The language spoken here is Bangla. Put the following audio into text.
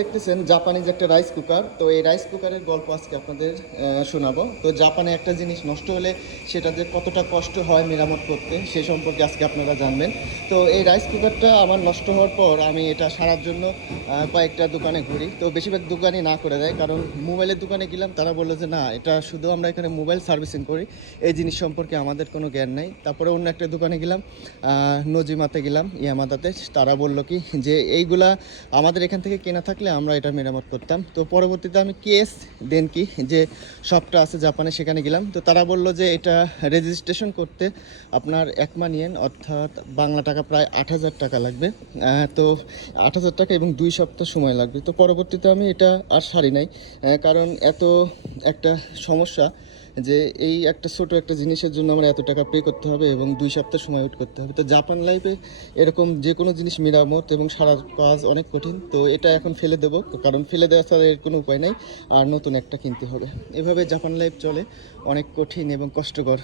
দেখতেছেন জাপানিজ একটা রাইস কুকার। তো এই রাইস কুকারের গল্প আজকে আপনাদের শোনাবো। তো জাপানে একটা জিনিস নষ্ট হলে সেটা যে কতটা কষ্ট হয় মেরামত করতে সে সম্পর্কে আজকে আপনারা জানবেন। তো এই রাইস কুকারটা আমার নষ্ট হওয়ার পর আমি এটা সারার জন্য কয়েকটা দোকানে ঘুরি। তো বেশিরভাগ দোকানই না করে দেয়, কারণ মোবাইলের দোকানে গেলাম, তারা বললো যে না, এটা শুধু আমরা এখানে মোবাইল সার্ভিসিং করি, এই জিনিস সম্পর্কে আমাদের কোনো জ্ঞান নেই। তারপরে অন্য একটা দোকানে গেলাম, নজিমাতে গেলাম, ইয়ামাদাতে, তারা বললো কি যে এইগুলা আমাদের এখান থেকে কেনা থাকলে আমরা এটা মেরামত করতাম। তো পরবর্তীতে আমি কেস দেন কি যে শপটা আছে জাপানে, সেখানে গেলাম। তো তারা বলল যে এটা রেজিস্ট্রেশন করতে আপনার 1 মাহ ইয়েন, অর্থাৎ বাংলা টাকা প্রায় 8,000 টাকা লাগবে। তো 8,000 টাকা এবং 2 সপ্তাহ সময় লাগবে। তো পরবর্তীতে আমি এটা আর সারি নাই, কারণ এত একটা সমস্যা যে এই একটা ছোট একটা জিনিসের জন্য আমার এত টাকা পে করতে হবে এবং 2 সপ্তাহ সময় ওয়েট করতে হবে। তো জাপান লাইফে এরকম যে কোনো জিনিস মেরামত এবং সারার কাজ অনেক কঠিন। তো এটা এখন ফেলে দেবো, কারণ ফেলে দেওয়া ছাড়া এর কোনো উপায় নাই, আর নতুন একটা কিনতে হবে। এভাবে জাপান লাইফ চলে, অনেক কঠিন এবং কষ্টকর।